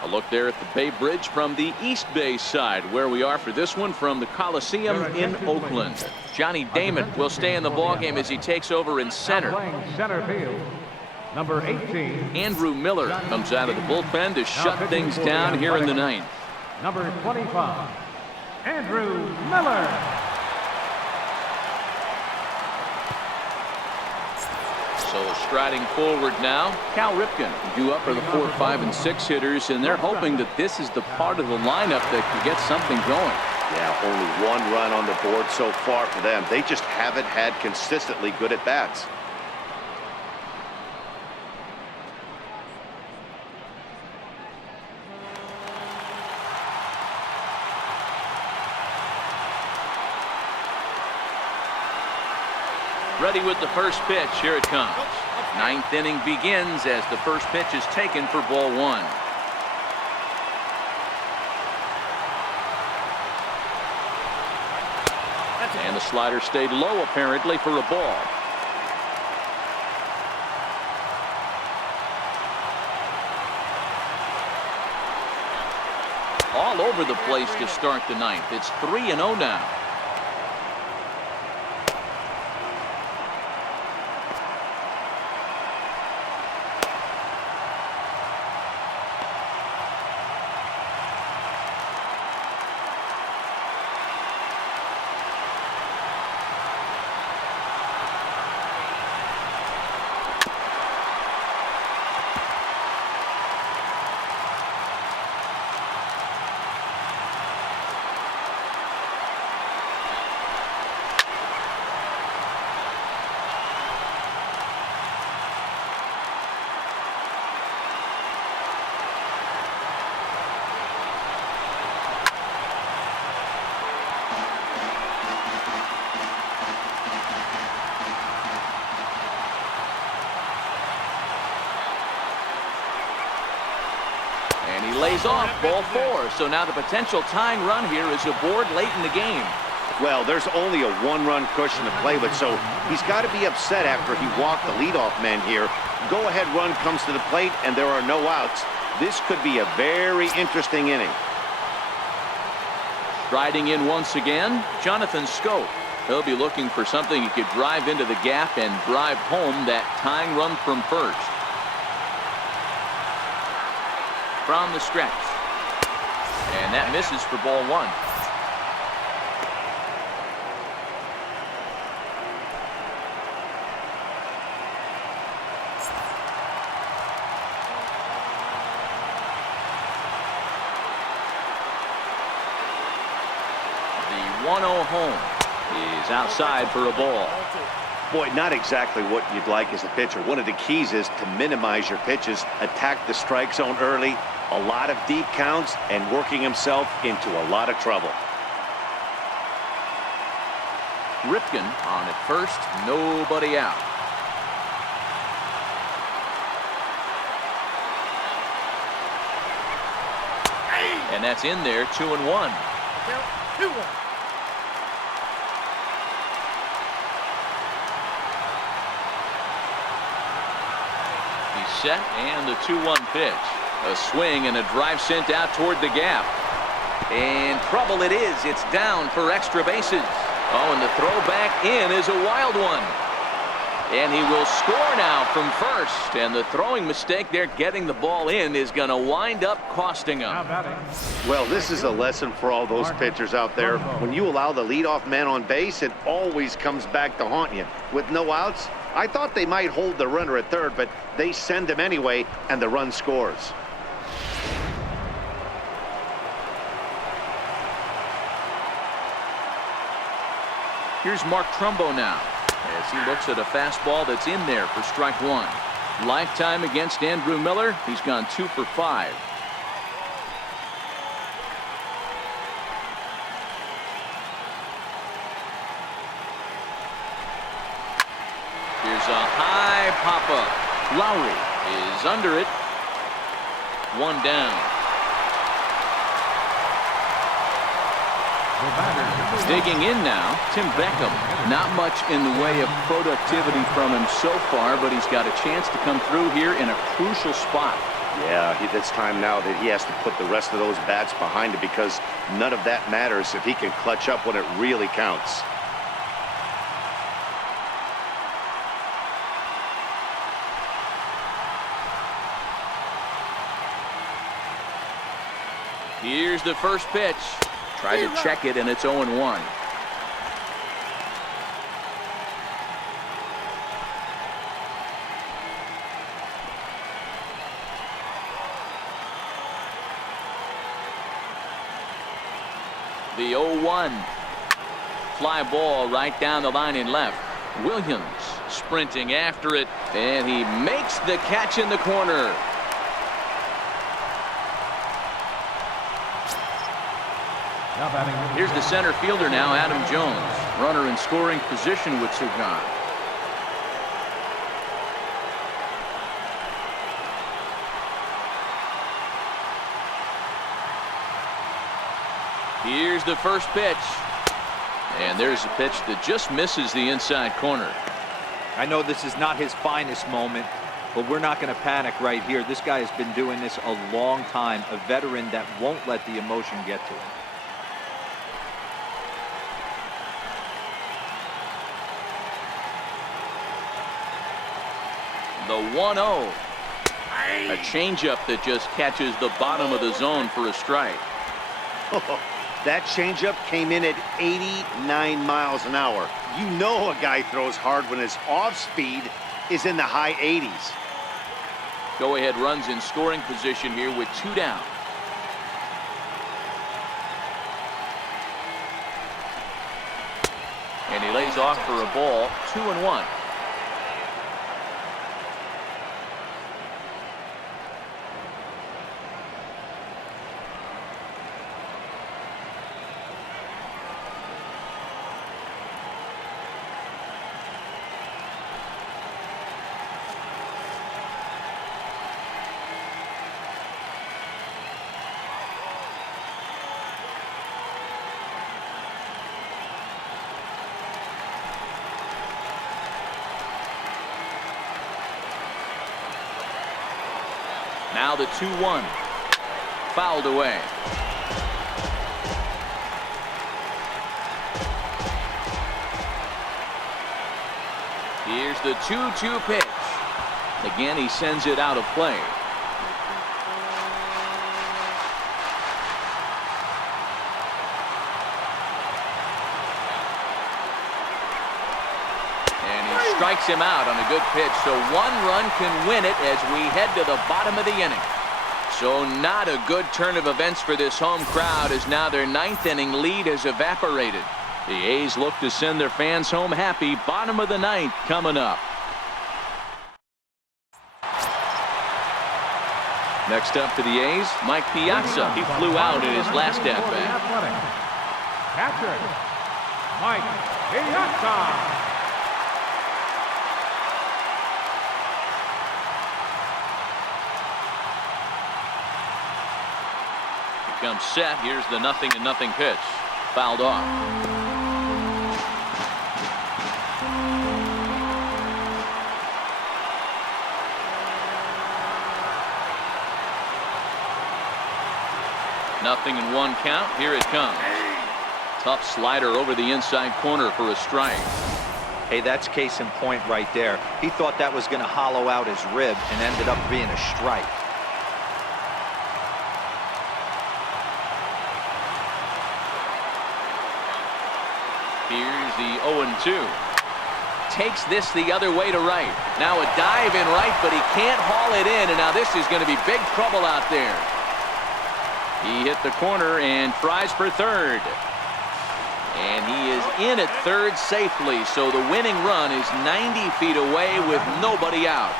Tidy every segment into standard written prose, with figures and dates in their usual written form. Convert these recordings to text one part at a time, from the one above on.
A look there at the Bay Bridge from the East Bay side, where we are for this one from the Coliseum in Oakland. Johnny Damon will stay in the ballgame as he takes over in center. Center field, number 18. Andrew Miller comes out of the bullpen to shut things down here in the ninth. Number 25, Andrew Miller. So striding forward now, Cal Ripken due up for the 4, 5, and 6 hitters, and they're hoping that this is the part of the lineup that can get something going. Yeah, only 1 run on the board so far for them. They just haven't had consistently good at bats. Ready with the first pitch. Here it comes. Ninth inning begins as the first pitch is taken for ball 1. And the slider stayed low apparently for a ball. All over the place to start the ninth. It's 3-0 now. And he lays off ball 4. So now the potential tying run here is aboard late in the game. Well, there's only a 1-run cushion to play with, so he's got to be upset after he walked the leadoff man here. Go-ahead run comes to the plate, and there are no outs. This could be a very interesting inning. Striding in once again, Jonathan Scope. He'll be looking for something he could drive into the gap and drive home that tying run from first. From the stretch. And that misses for ball 1. The 1-0 home is outside for a ball. Boy, not exactly what you'd like as a pitcher. One of the keys is to minimize your pitches, attack the strike zone early, a lot of deep counts, and working himself into a lot of trouble. Ripken on at first, nobody out. And that's in there, 2-1. 2-1. Set and the 2-1 pitch. A swing and a drive sent out toward the gap. And trouble it is. It's down for extra bases. Oh, and the throw back in is a wild one. And he will score now from first. And the throwing mistake there getting the ball in is going to wind up costing him. Well, this is a lesson for all those pitchers out there. When you allow the leadoff man on base, it always comes back to haunt you. With no outs, I thought they might hold the runner at third, but they send him anyway, and the run scores. Here's Mark Trumbo now as he looks at a fastball that's in there for strike 1. Lifetime against Andrew Miller. He's gone 2 for 5. Here's a high pop-up. Lowry is under it. 1 down. Digging in now, Tim Beckham. Not much in the way of productivity from him so far, but he's got a chance to come through here in a crucial spot. Yeah, it's time now that he has to put the rest of those bats behind him, because none of that matters if he can clutch up when it really counts. Here's the first pitch. Tried to check it, and it's 0-1. The 0-1. Fly ball right down the line in left. Williams sprinting after it, and he makes the catch in the corner. Now batting. Here's the center fielder now, Adam Jones. Runner in scoring position with two gone. Here's the first pitch. And there's a pitch that just misses the inside corner. I know this is not his finest moment, but we're not going to panic right here. This guy has been doing this a long time, a veteran that won't let the emotion get to him. The 1-0. A changeup that just catches the bottom of the zone for a strike. That changeup came in at 89 miles an hour. You know a guy throws hard when his off speed is in the high 80s. Go-ahead runs in scoring position here with two down. And he lays off for a ball, 2-1. Now the 2-1. Fouled away. Here's the 2-2 pitch. Again, he sends it out of play. Strikes him out on a good pitch, so one run can win it as we head to the bottom of the inning. So not a good turn of events for this home crowd, as now their ninth inning lead has evaporated. The A's look to send their fans home happy. Bottom of the ninth coming up. Next up for the A's, Mike Piazza. He flew out in his last at-bat. Catcher, Mike Piazza. Comes set. Here's the 0-0 pitch. Fouled off. Nothing in one count. Here it comes. Tough slider over the inside corner for a strike. Hey, that's case in point right there. He thought that was going to hollow out his rib and ended up being a strike. Here's the 0-2. Takes this the other way to right. Now a dive in right, but he can't haul it in, and now this is going to be big trouble out there. He hit the corner and tries for third. And he is in at third safely, so the winning run is 90 feet away with nobody out.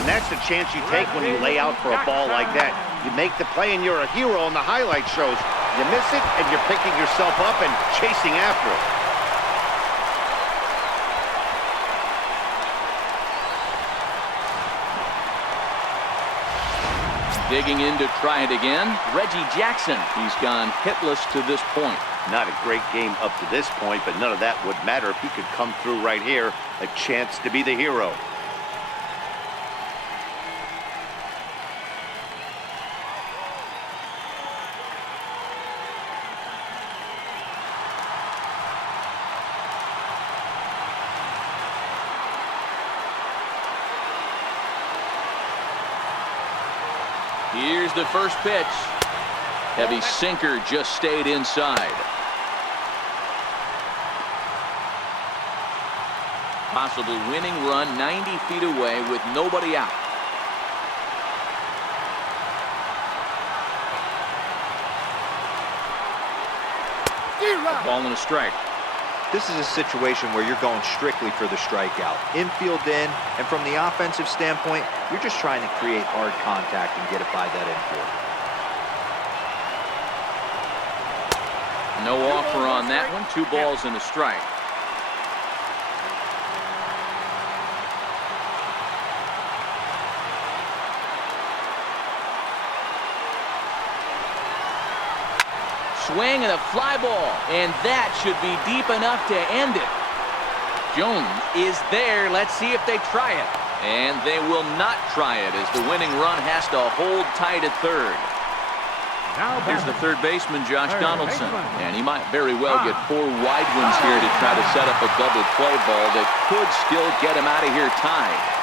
And that's the chance you take when you lay out for a ball like that. You make the play and you're a hero on the highlight shows. You miss it and you're picking yourself up and chasing after it. Digging in to try it again, Reggie Jackson. He's gone hitless to this point. Not a great game up to this point, but none of that would matter if he could come through right here. A chance to be the hero. Here's the first pitch. Heavy sinker just stayed inside. Possible winning run 90 feet away with nobody out. Ball and a strike. This is a situation where you're going strictly for the strikeout. Infield in, and from the offensive standpoint, you're just trying to create hard contact and get it by that infield. No offer on that one. 2 balls and a strike. Swing and a fly ball, and that should be deep enough to end it. Jones is there. Let's see if they try it. And they will not try it as the winning run has to hold tight at third. Here's the third baseman, Josh Donaldson. And he might very well get 4 wide ones here to try to set up a double play ball that could still get him out of here tied.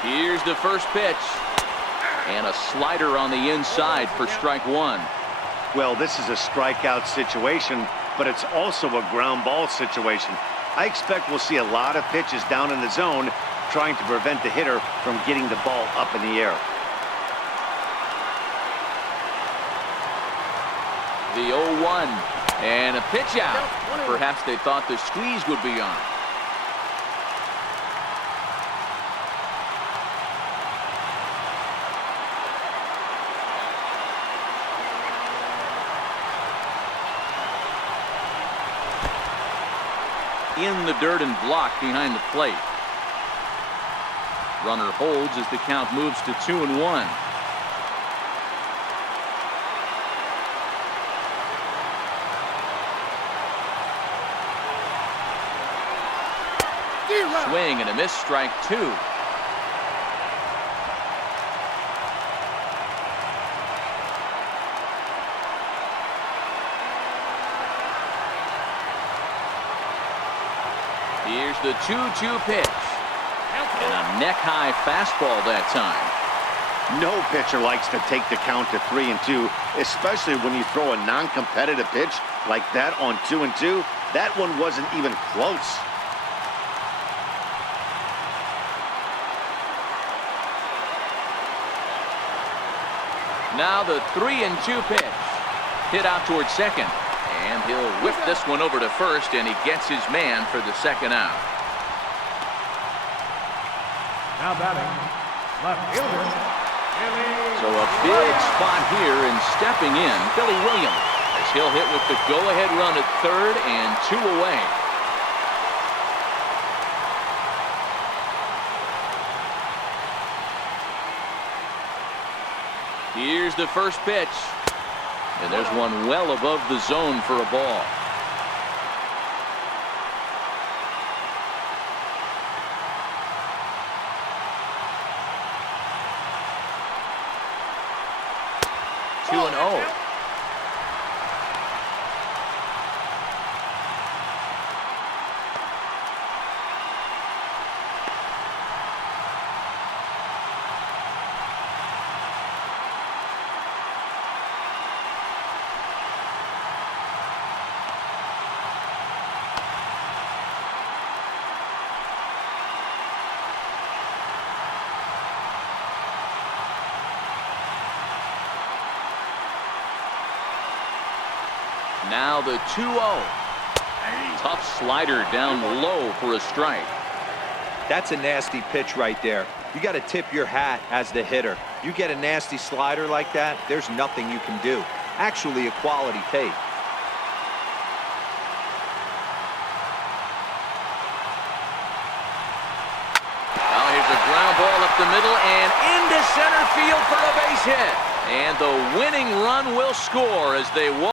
Here's the first pitch. And a slider on the inside for strike 1. Well, this is a strikeout situation, but it's also a ground ball situation. I expect we'll see a lot of pitches down in the zone trying to prevent the hitter from getting the ball up in the air. The 0-1 and a pitch out. Perhaps they thought the squeeze would be on. In the dirt and blocked behind the plate. Runner holds as the count moves to 2-1. Swing and a miss, strike 2. Here's the 2-2 pitch. And a neck-high fastball that time. No pitcher likes to take the count to 3-2, especially when you throw a non-competitive pitch like that on 2-2. That one wasn't even close. Now the 3-2 pitch. Hit out towards second. And he'll whip this one over to first, and he gets his man for the second out. Now batting, left fielder, So a big spot here, and stepping in, Billy Williams, as he'll hit with the go-ahead run at third and 2 away. Here's the first pitch. And there's one well above the zone for a ball. Two and 0. Now the 2-0. Tough slider down low for a strike. That's a nasty pitch right there. You got to tip your hat as the hitter. You get a nasty slider like that, there's nothing you can do. Actually a quality take. Now here's a ground ball up the middle and into center field for a base hit. And the winning run will score as they walk.